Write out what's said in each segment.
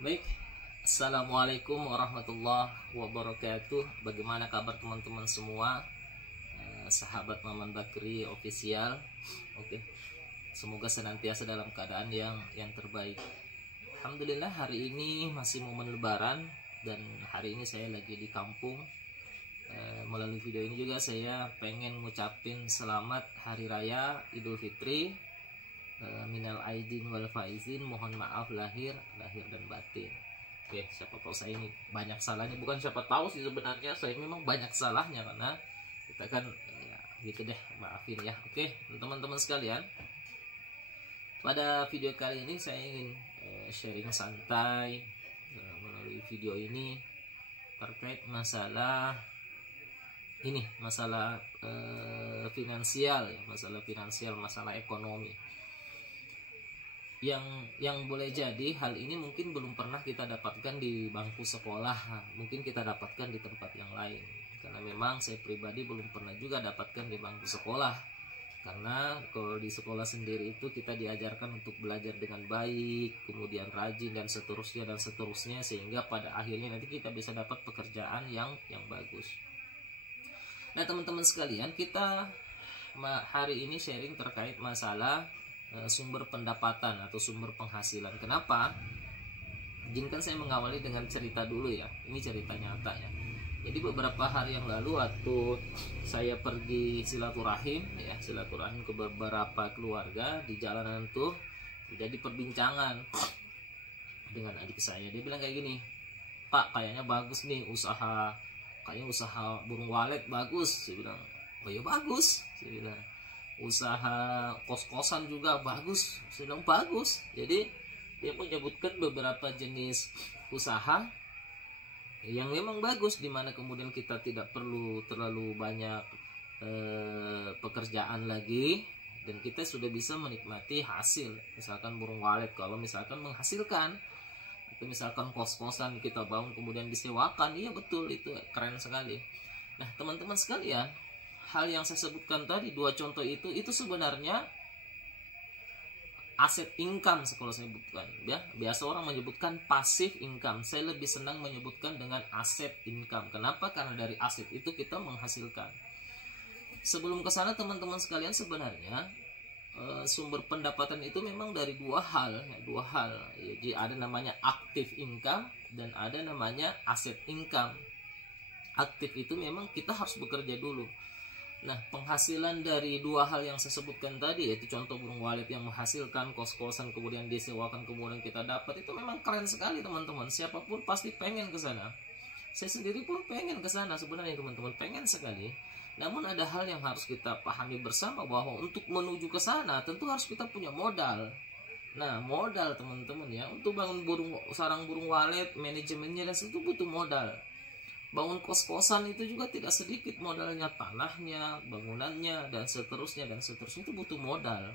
Baik, Assalamualaikum warahmatullahi wabarakatuh. Bagaimana kabar teman-teman semua? Sahabat Maman Bakri official. Oke, semoga senantiasa dalam keadaan yang terbaik. Alhamdulillah, hari ini masih momen lebaran dan hari ini saya lagi di kampung. Melalui video ini juga saya pengen ngucapin selamat hari raya Idul Fitri. Minal aidin wal faizin, mohon maaf lahir dan batin. Oke, siapa tahu saya ini banyak salahnya, bukan siapa tahu sih, sebenarnya saya memang banyak salahnya karena kita kan ya, gitu deh, maafin ya. Oke, teman-teman sekalian, pada video kali ini saya ingin sharing santai melalui video ini terkait masalah ini, masalah finansial ya, masalah ekonomi. Yang boleh jadi hal ini mungkin belum pernah kita dapatkan di bangku sekolah, mungkin kita dapatkan di tempat yang lain, karena memang saya pribadi belum pernah juga dapatkan di bangku sekolah, karena kalau di sekolah sendiri itu kita diajarkan untuk belajar dengan baik, kemudian rajin dan seterusnya, sehingga pada akhirnya nanti kita bisa dapat pekerjaan yang bagus. Nah teman-teman sekalian, kita hari ini sharing terkait masalah sumber pendapatan atau sumber penghasilan. Kenapa? Izinkan saya mengawali dengan cerita dulu ya. Ini cerita nyata ya. Jadi beberapa hari yang lalu waktu saya pergi silaturahim ke beberapa keluarga, di jalanan tuh jadi perbincangan dengan adik saya. Dia bilang kayak gini, "Pak, kayaknya bagus nih usaha burung walet bagus." Saya bilang, "Oh ya bagus." Saya bilang, "Usaha kos-kosan juga bagus." Saya bilang bagus. Jadi dia menyebutkan beberapa jenis usaha yang memang bagus, dimana kemudian kita tidak perlu terlalu banyak pekerjaan lagi dan kita sudah bisa menikmati hasil. Misalkan burung walet kalau misalkan menghasilkan, atau misalkan kos-kosan kita bangun kemudian disewakan, iya betul, itu keren sekali. Nah teman-teman sekalian, hal yang saya sebutkan tadi, dua contoh itu sebenarnya aset income kalau saya sebutkan ya. Biasa orang menyebutkan passive income, saya lebih senang menyebutkan dengan aset income. Kenapa? Karena dari aset itu kita menghasilkan. Sebelum ke sana teman-teman sekalian, sebenarnya sumber pendapatan itu memang dari dua hal. Jadi ada namanya active income dan ada namanya asset income. Aktif itu memang kita harus bekerja dulu. Nah, penghasilan dari dua hal yang saya sebutkan tadi, yaitu contoh burung walet yang menghasilkan, kos-kosan kemudian disewakan kemudian kita dapat, itu memang keren sekali teman-teman. Siapapun pasti pengen ke sana. Saya sendiri pun pengen ke sana sebenarnya teman-teman, pengen sekali. Namun ada hal yang harus kita pahami bersama, bahwa untuk menuju ke sana tentu harus kita punya modal. Nah, modal teman-teman ya, untuk bangun sarang burung walet, manajemennya dan itu butuh modal. Bangun kos-kosan itu juga tidak sedikit modalnya, tanahnya, bangunannya, dan seterusnya itu butuh modal.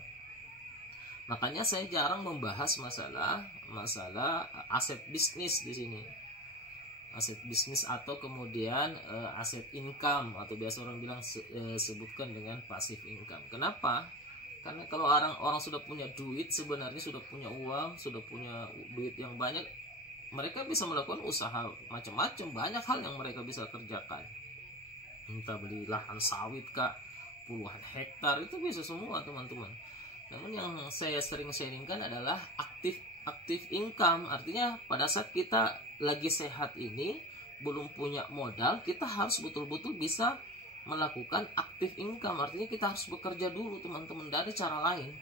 Makanya saya jarang membahas masalah aset bisnis di sini. Aset bisnis atau kemudian aset income, atau biasa orang bilang sebutkan dengan passive income. Kenapa? Karena kalau orang sudah punya duit, sebenarnya sudah punya uang, sudah punya duit yang banyak, mereka bisa melakukan usaha macam-macam, banyak hal yang mereka bisa kerjakan. Entah beli lahan sawit kak, puluhan hektar, itu bisa semua teman-teman. Namun yang saya sering sharingkan adalah aktif income. Artinya pada saat kita lagi sehat ini, belum punya modal, kita harus betul-betul bisa melakukan aktif income. Artinya kita harus bekerja dulu teman-teman, tidak ada cara lain.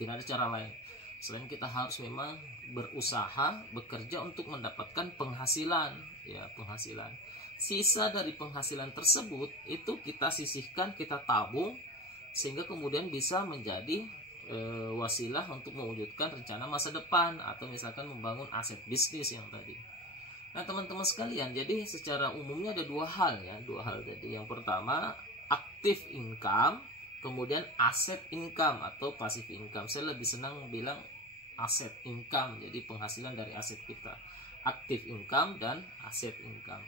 Tidak ada cara lain selain kita harus memang berusaha, bekerja untuk mendapatkan penghasilan ya, penghasilan. Sisa dari penghasilan tersebut itu kita sisihkan, kita tabung, sehingga kemudian bisa menjadi wasilah untuk mewujudkan rencana masa depan, atau misalkan membangun aset bisnis yang tadi. Nah teman-teman sekalian, jadi secara umumnya ada dua hal tadi. Yang pertama aktif income, kemudian aset income atau passive income. Saya lebih senang bilang aset income, jadi penghasilan dari aset kita. Aktif income dan aset income.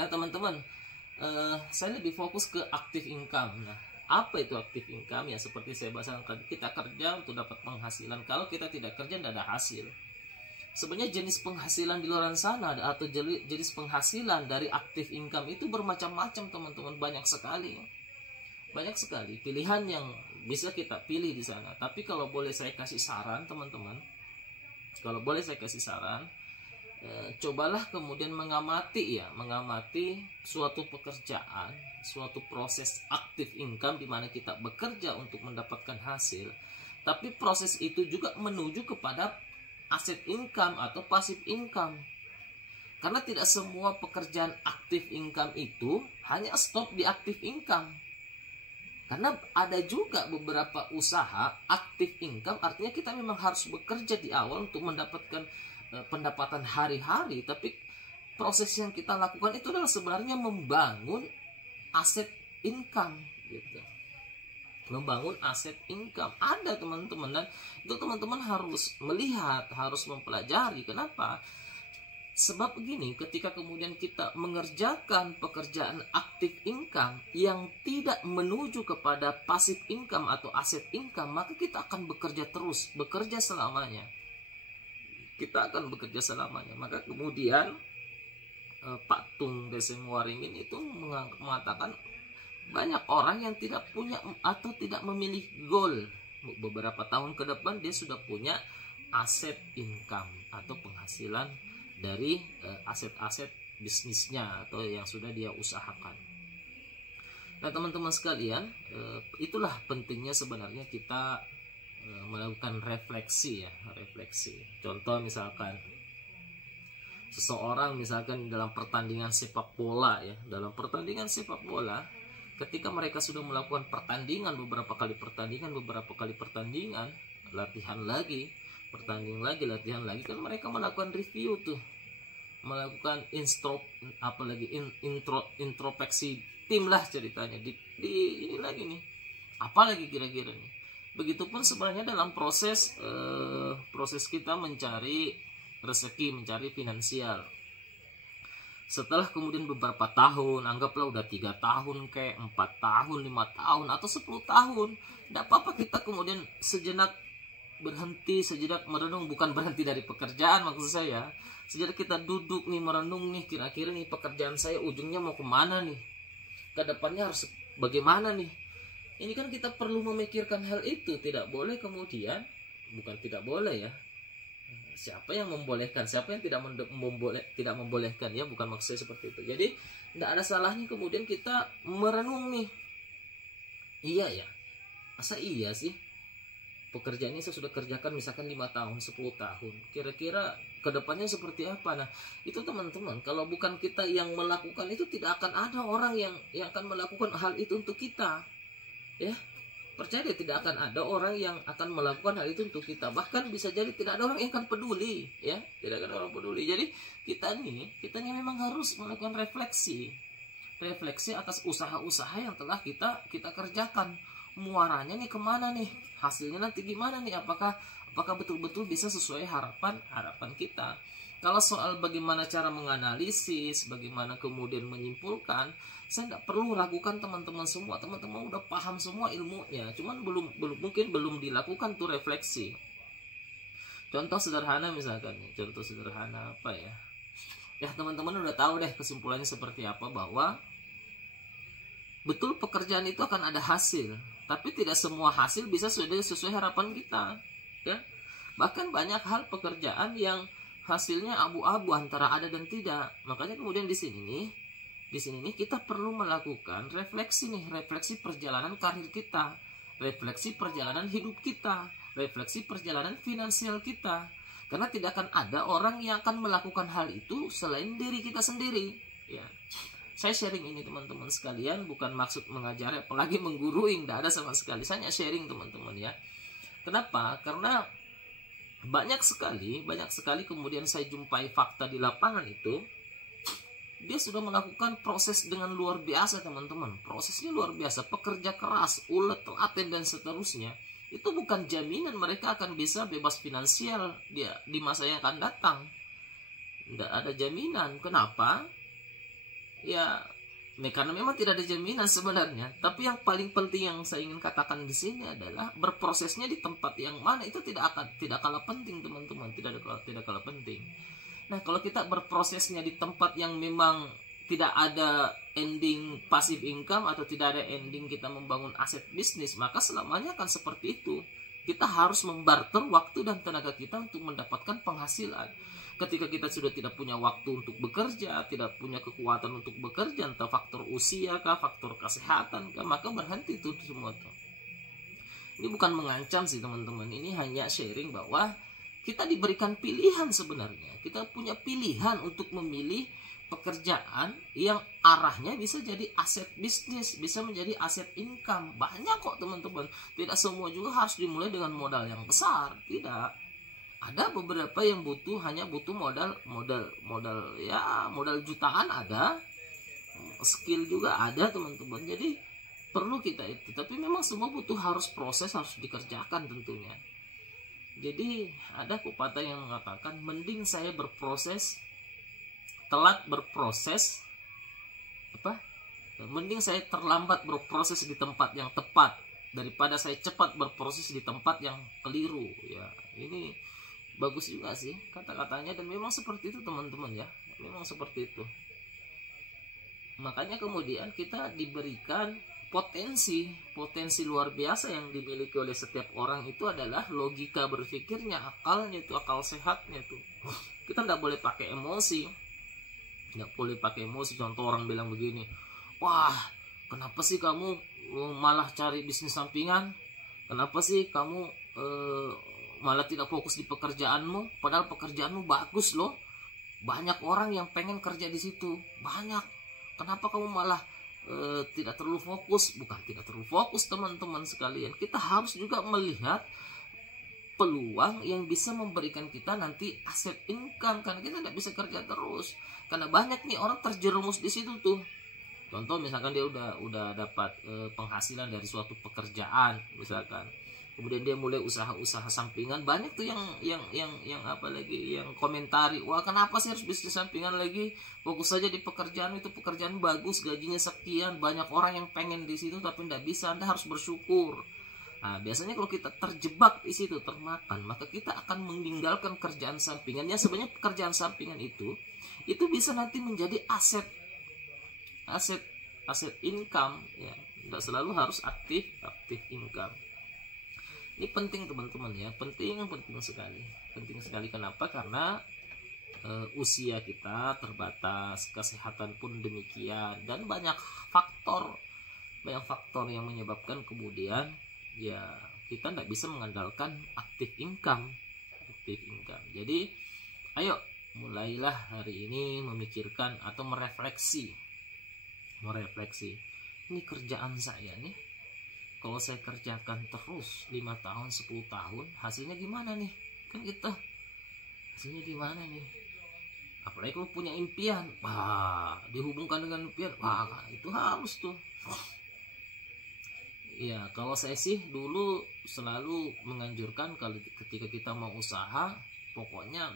Nah teman-teman, saya lebih fokus ke aktif income. Nah, apa itu aktif income? Ya seperti saya bahas tadi, kita kerja untuk dapat penghasilan. Kalau kita tidak kerja, tidak ada hasil. Sebenarnya jenis penghasilan di luar sana atau jenis penghasilan dari active income itu bermacam-macam teman-teman, banyak sekali pilihan yang bisa kita pilih di sana. Tapi kalau boleh saya kasih saran teman-teman, cobalah kemudian mengamati suatu pekerjaan, suatu proses active income di mana kita bekerja untuk mendapatkan hasil, tapi proses itu juga menuju kepada aset income atau passive income. Karena tidak semua pekerjaan active income itu hanya stop di active income. Karena ada juga beberapa usaha active income, artinya kita memang harus bekerja di awal untuk mendapatkan pendapatan hari-hari, tapi proses yang kita lakukan itu adalah sebenarnya membangun aset income gitu. Membangun aset income ada teman-teman, dan itu teman-teman harus melihat, harus mempelajari. Kenapa? Sebab begini, ketika kemudian kita mengerjakan pekerjaan active income yang tidak menuju kepada passive income atau aset income, maka kita akan bekerja selamanya. Maka kemudian Pak Tung Desem Waringin itu mengatakan banyak orang yang tidak punya atau tidak memilih goal. Beberapa tahun ke depan dia sudah punya aset income atau penghasilan dari aset-aset bisnisnya atau yang sudah dia usahakan. Nah teman-teman sekalian, itulah pentingnya sebenarnya kita melakukan refleksi. Contoh misalkan seseorang dalam pertandingan sepak bola, ketika mereka sudah melakukan beberapa kali pertandingan, latihan lagi, kan mereka melakukan review tuh, melakukan introspeksi tim lah ceritanya. Ini lagi nih, apa lagi kira-kira nih. Begitupun sebenarnya dalam proses kita mencari rezeki, mencari finansial. Setelah kemudian beberapa tahun, anggaplah udah 3 tahun kayak 4 tahun, 5 tahun atau 10 tahun, tidak apa-apa kita kemudian sejenak merenung, bukan berhenti dari pekerjaan maksud saya. Sejenak kita duduk nih, merenung nih, kira-kira nih pekerjaan saya ujungnya mau kemana nih, kedepannya harus bagaimana nih. Ini kan kita perlu memikirkan hal itu. Tidak boleh kemudian, bukan tidak boleh ya, siapa yang membolehkan, siapa yang tidak membolehkan ya, bukan maksudnya seperti itu. Jadi tidak ada salahnya kemudian kita merenung nih, iya ya, masa iya sih pekerjaan ini saya sudah kerjakan misalkan 5 tahun, 10 tahun, kira-kira kedepannya seperti apa. Nah itu teman-teman, kalau bukan kita yang melakukan itu, tidak akan ada orang yang akan melakukan hal itu untuk kita ya. Percaya deh, tidak akan ada orang yang akan melakukan hal itu untuk kita. Bahkan bisa jadi tidak ada orang yang akan peduli ya, tidak ada orang peduli. Jadi kita nih memang harus melakukan refleksi atas usaha-usaha yang telah kita kerjakan. Muaranya nih kemana nih, hasilnya nanti gimana nih, apakah betul-betul bisa sesuai harapan kita. Kalau soal bagaimana cara menganalisis, bagaimana kemudian menyimpulkan, saya tidak perlu ragukan teman-teman semua. Teman-teman udah paham semua ilmunya, cuman mungkin belum dilakukan tuh refleksi. Contoh sederhana misalkan, contoh sederhana apa ya? Ya teman-teman udah tahu deh kesimpulannya seperti apa, bahwa betul pekerjaan itu akan ada hasil, tapi tidak semua hasil bisa sesuai harapan kita ya. Bahkan banyak hal pekerjaan yang hasilnya abu-abu antara ada dan tidak. Makanya kemudian di sini nih kita perlu melakukan refleksi perjalanan karir kita, refleksi perjalanan hidup kita, refleksi perjalanan finansial kita. Karena tidak akan ada orang yang akan melakukan hal itu selain diri kita sendiri ya. Saya sharing ini teman-teman sekalian, bukan maksud mengajari apalagi menggurui, tidak ada sama sekali. Saya sharing teman-teman ya. Kenapa? Karena banyak sekali kemudian saya jumpai fakta di lapangan itu, dia sudah melakukan proses dengan luar biasa teman-teman. Prosesnya luar biasa, pekerja keras, ulet, telaten dan seterusnya. Itu bukan jaminan mereka akan bisa bebas finansial di masa yang akan datang. Tidak ada jaminan. Kenapa? Ya Nah, karena memang tidak ada jaminan sebenarnya, tapi yang paling penting yang saya ingin katakan di sini adalah berprosesnya di tempat yang mana itu tidak kalah penting, teman-teman, tidak kalah penting. Nah, kalau kita berprosesnya di tempat yang memang tidak ada ending passive income atau tidak ada ending kita membangun aset bisnis, maka selamanya akan seperti itu. Kita harus membarter waktu dan tenaga kita untuk mendapatkan penghasilan. Ketika kita sudah tidak punya waktu untuk bekerja, tidak punya kekuatan untuk bekerja, entah faktor usia kah, faktor kesehatan kah, maka berhenti itu semua tuh. Ini bukan mengancam sih, teman-teman. Ini hanya sharing bahwa kita diberikan pilihan sebenarnya. Kita punya pilihan untuk memilih pekerjaan yang arahnya bisa jadi aset bisnis, bisa menjadi aset income. Banyak kok, teman-teman. Tidak semua juga harus dimulai dengan modal yang besar, tidak. Ada beberapa yang hanya butuh modal jutaan ada, skill juga ada, teman-teman. Jadi perlu kita itu, tapi memang semua harus proses, harus dikerjakan tentunya. Jadi ada pepatah yang mengatakan mending saya mending saya terlambat berproses di tempat yang tepat daripada saya cepat berproses di tempat yang keliru. Ya, ini bagus juga sih kata-katanya, dan memang seperti itu, teman-teman, ya, memang seperti itu. Makanya kemudian kita diberikan potensi luar biasa yang dimiliki oleh setiap orang. Itu adalah logika berpikirnya, akalnya, itu akal sehatnya tuh. Kita nggak boleh pakai emosi, Contoh, orang bilang begini, wah, kenapa sih kamu malah cari bisnis sampingan, kenapa sih kamu malah tidak fokus di pekerjaanmu, padahal pekerjaanmu bagus loh, banyak orang yang pengen kerja di situ, banyak. Kenapa kamu malah tidak terlalu fokus? Bukan tidak terlalu fokus, teman-teman sekalian, kita harus juga melihat peluang yang bisa memberikan kita nanti aset income, karena kita tidak bisa kerja terus, karena banyak nih orang terjerumus di situ tuh. Contoh misalkan dia udah dapat penghasilan dari suatu pekerjaan misalkan, kemudian dia mulai usaha-usaha sampingan, banyak tuh yang komentari, wah, kenapa sih harus bisnis sampingan lagi, fokus saja di pekerjaan, itu pekerjaan bagus, gajinya sekian, banyak orang yang pengen di situ tapi tidak bisa, Anda harus bersyukur. Nah, biasanya kalau kita terjebak di situ, termakan, maka kita akan meninggalkan kerjaan sampingan. Ya, sebenarnya pekerjaan sampingan itu bisa nanti menjadi aset income, ya, tidak selalu harus aktif income. Ini penting, teman-teman, ya, penting sekali. Kenapa? Karena usia kita terbatas, kesehatan pun demikian, dan banyak faktor yang menyebabkan kemudian ya kita tidak bisa mengandalkan aktif income. Jadi ayo mulailah hari ini memikirkan atau merefleksi, ini kerjaan saya nih, kalau saya kerjakan terus 5 tahun, 10 tahun, hasilnya gimana nih? Kan kita hasilnya gimana nih? Apalagi kalau punya impian, dihubungkan dengan impian, itu harus tuh. Ya, kalau saya sih dulu selalu menganjurkan kalau ketika kita mau usaha, pokoknya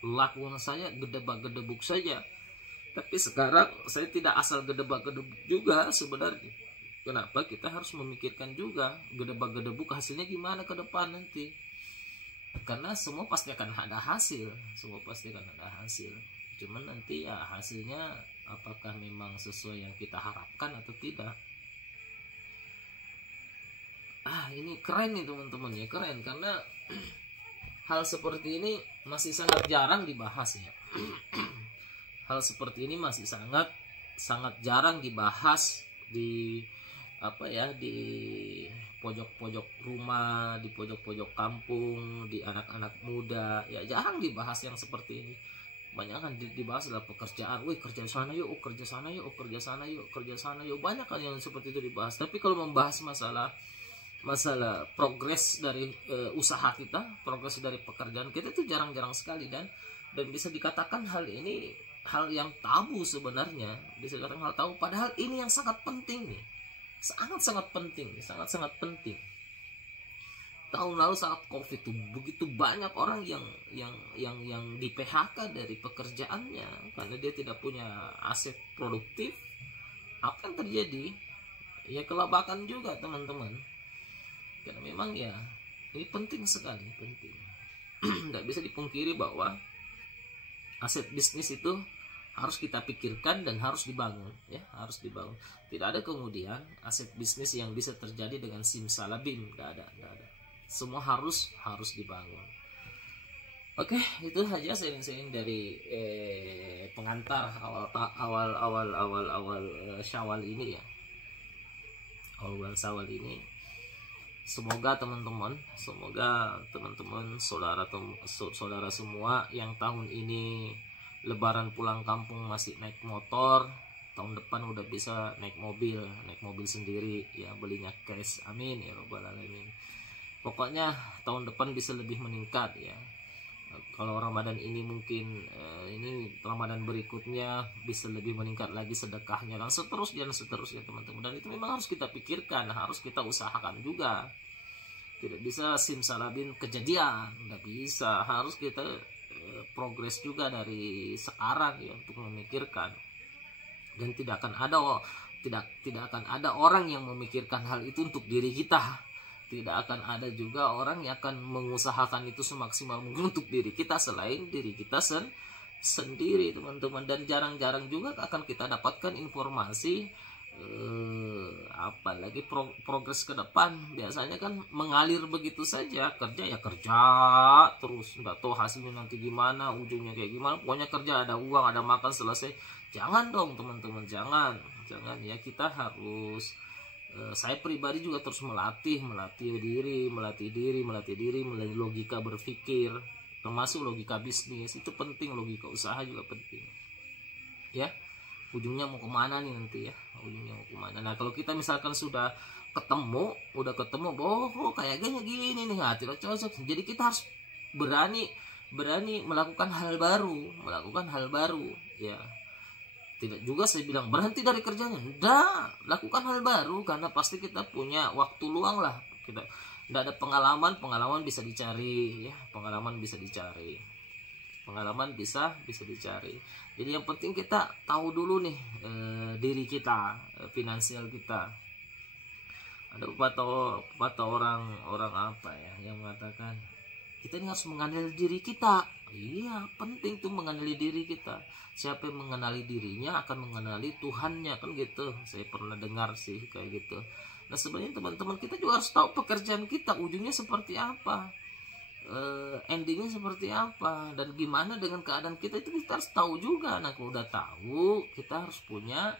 lakukan saya gedebak-gedebuk saja. Tapi sekarang saya tidak asal gedebak-gedebuk juga sebenarnya. Kenapa? Kita harus memikirkan juga gedebak-gedebuk hasilnya gimana ke depan nanti. Karena semua pasti akan ada hasil. Cuman nanti ya hasilnya apakah memang sesuai yang kita harapkan atau tidak. Ini keren nih, teman-teman, ya, keren, karena hal seperti ini masih sangat jarang dibahas, ya. Hal seperti ini masih sangat jarang dibahas di di pojok-pojok rumah, di pojok-pojok kampung, di anak-anak muda, ya jarang dibahas yang seperti ini. Banyak kan dibahas adalah pekerjaan, kerja sana yuk, kerja sana yuk, banyak kan yang seperti itu dibahas. Tapi kalau membahas masalah progres dari usaha kita, progres dari pekerjaan kita, itu jarang-jarang sekali, dan bisa dikatakan hal ini hal yang tabu sebenarnya, bisa dikatakan hal tabu, padahal ini yang sangat penting nih. Sangat penting. Tahun lalu saat Covid itu begitu banyak orang yang di PHK dari pekerjaannya karena dia tidak punya aset produktif, apa yang terjadi? Ya kelabakan juga teman-teman. Karena memang ya ini penting sekali, penting. Nggak bisa dipungkiri bahwa aset bisnis itu harus kita pikirkan dan harus dibangun, ya harus dibangun. Tidak ada kemudian aset bisnis yang bisa terjadi dengan simsalabim, nggak ada. Semua harus dibangun. Oke, itu saja sharing-sharing dari pengantar awal Syawal ini ya. Awal Syawal ini. Semoga teman-teman, saudara semua yang tahun ini Lebaran pulang kampung masih naik motor, tahun depan udah bisa naik mobil sendiri ya, belinya cash. Amin ya robbal alamin. Pokoknya tahun depan bisa lebih meningkat ya. Kalau Ramadan ini mungkin ini Ramadan berikutnya bisa lebih meningkat lagi sedekahnya, dan seterusnya teman-teman. Dan itu memang harus kita pikirkan, harus kita usahakan juga. Tidak bisa simsalabim kejadian, nggak bisa. Harus kita progres juga dari sekarang ya untuk memikirkan. Dan tidak akan ada orang yang memikirkan hal itu untuk diri kita. Tidak akan ada juga orang yang akan mengusahakan itu semaksimal mungkin untuk diri kita selain diri kita sendiri teman-teman. Dan jarang-jarang juga akan kita dapatkan informasi apalagi progres ke depan. Biasanya kan mengalir begitu saja, kerja ya kerja terus, nggak tahu hasilnya nanti gimana, ujungnya kayak gimana. Pokoknya kerja, ada uang, ada makan, selesai. Jangan dong teman-teman, jangan ya. Kita harus saya pribadi juga terus melatih diri, melalui logika berpikir, termasuk logika bisnis. Itu penting, logika usaha juga penting ya. Ujungnya mau kemana nih nanti ya, ujungnya mau kemana. Nah kalau kita misalkan sudah ketemu, kayaknya gini nih, tidak cocok. Jadi kita harus berani melakukan hal baru ya. Tidak juga saya bilang berhenti dari kerjanya, enggak, lakukan hal baru, karena pasti kita punya waktu luang lah. Kita tidak ada pengalaman bisa dicari ya, pengalaman bisa dicari. Jadi yang penting kita tahu dulu nih diri kita, finansial kita. Ada pepatah orang apa ya yang mengatakan kita ini harus mengenali diri kita. Iya, penting tuh mengenali diri kita. Siapa yang mengenali dirinya akan mengenali Tuhannya, kan gitu. Saya pernah dengar sih kayak gitu. Nah sebenarnya teman-teman, kita juga harus tahu pekerjaan kita ujungnya seperti apa, endingnya seperti apa, dan gimana dengan keadaan kita. Itu kita harus tahu juga. Nah kalau udah tahu, kita harus punya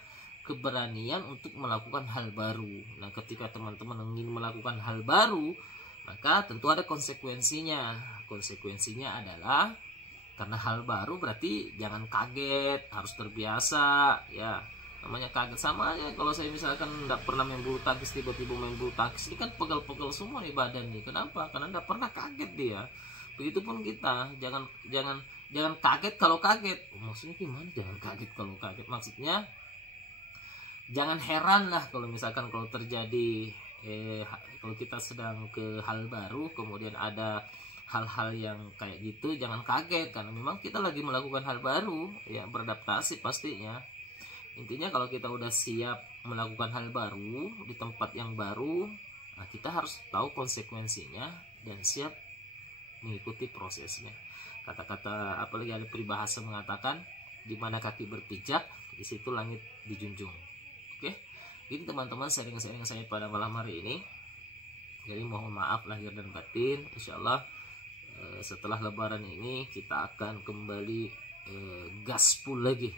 keberanian untuk melakukan hal baru. Nah ketika teman-teman ingin melakukan hal baru, maka tentu ada konsekuensinya. Konsekuensinya adalah karena hal baru berarti jangan kaget, harus terbiasa ya. Namanya kaget sama aja kalau saya misalkan tidak pernah main bulu tangkis, tiba-tiba main bulu tangkis, ini kan pegel-pegel semua nih badan nih. Kenapa? Karena tidak pernah kaget dia. Begitupun kita, jangan kaget kalau kaget. Maksudnya gimana jangan kaget kalau kaget? Maksudnya jangan heran lah kalau misalkan kalau terjadi kalau kita sedang ke hal baru, kemudian ada hal-hal yang kayak gitu, jangan kaget, karena memang kita lagi melakukan hal baru ya, beradaptasi pastinya. Intinya kalau kita udah siap melakukan hal baru di tempat yang baru, nah kita harus tahu konsekuensinya dan siap mengikuti prosesnya. Kata-kata apalagi ada peribahasa mengatakan, di mana kaki berpijak, di situ langit dijunjung. Oke, ini teman-teman sharing-sharing saya pada malam hari ini. Jadi mohon maaf lahir dan batin. Insyaallah setelah Lebaran ini kita akan kembali gaspol lagi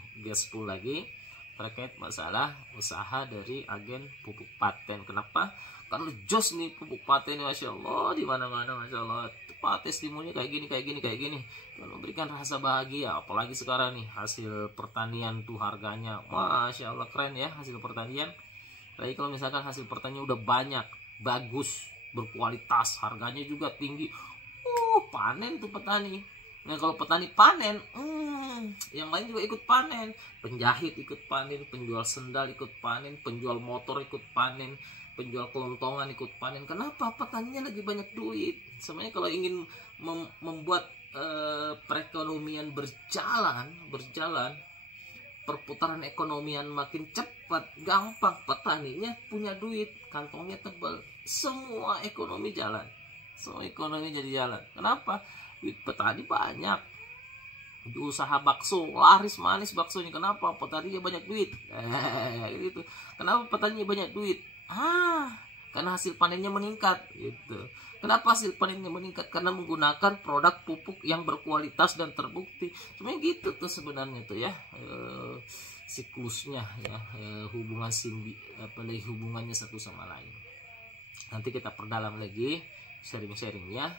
terkait masalah usaha dari agen pupuk paten. Kenapa? Karena jos nih pupuk paten, masya Allah, di mana-mana masya Allah. Testimoni kayak gini, dan memberikan rasa bahagia. Apalagi sekarang nih hasil pertanian tuh harganya, masya Allah, keren ya hasil pertanian. Lagi kalau misalkan hasil pertanian udah banyak, bagus, berkualitas, harganya juga tinggi, panen tuh petani. Nah kalau petani panen, yang lain juga ikut panen. Penjahit ikut panen, penjual sendal ikut panen, penjual motor ikut panen, penjual kelontongan ikut panen. Kenapa? Petaninya lagi banyak duit. Sebenarnya kalau ingin membuat perekonomian berjalan, perputaran ekonomian makin cepat, gampang, petaninya punya duit, kantongnya tebal, semua ekonomi jalan, semua ekonomi jadi jalan. Kenapa? Duit petani banyak, usaha bakso laris manis baksonya. Kenapa? Petaninya banyak duit. Gitu. Kenapa petaninya banyak duit? Karena hasil panennya meningkat gitu. Kenapa hasil panennya meningkat? Karena menggunakan produk pupuk yang berkualitas dan terbukti. Sebenarnya gitu tuh sebenarnya tuh ya, siklusnya ya, hubungannya satu sama lain. Nanti kita perdalam lagi sharing-sharingnya.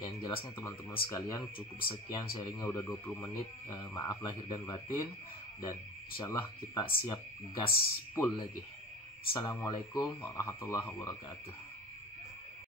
Yang jelasnya teman-teman sekalian, cukup sekian sharingnya, udah 20 menit. Maaf lahir dan batin, dan insyaallah kita siap gas full lagi. Assalamualaikum warahmatullahi wabarakatuh.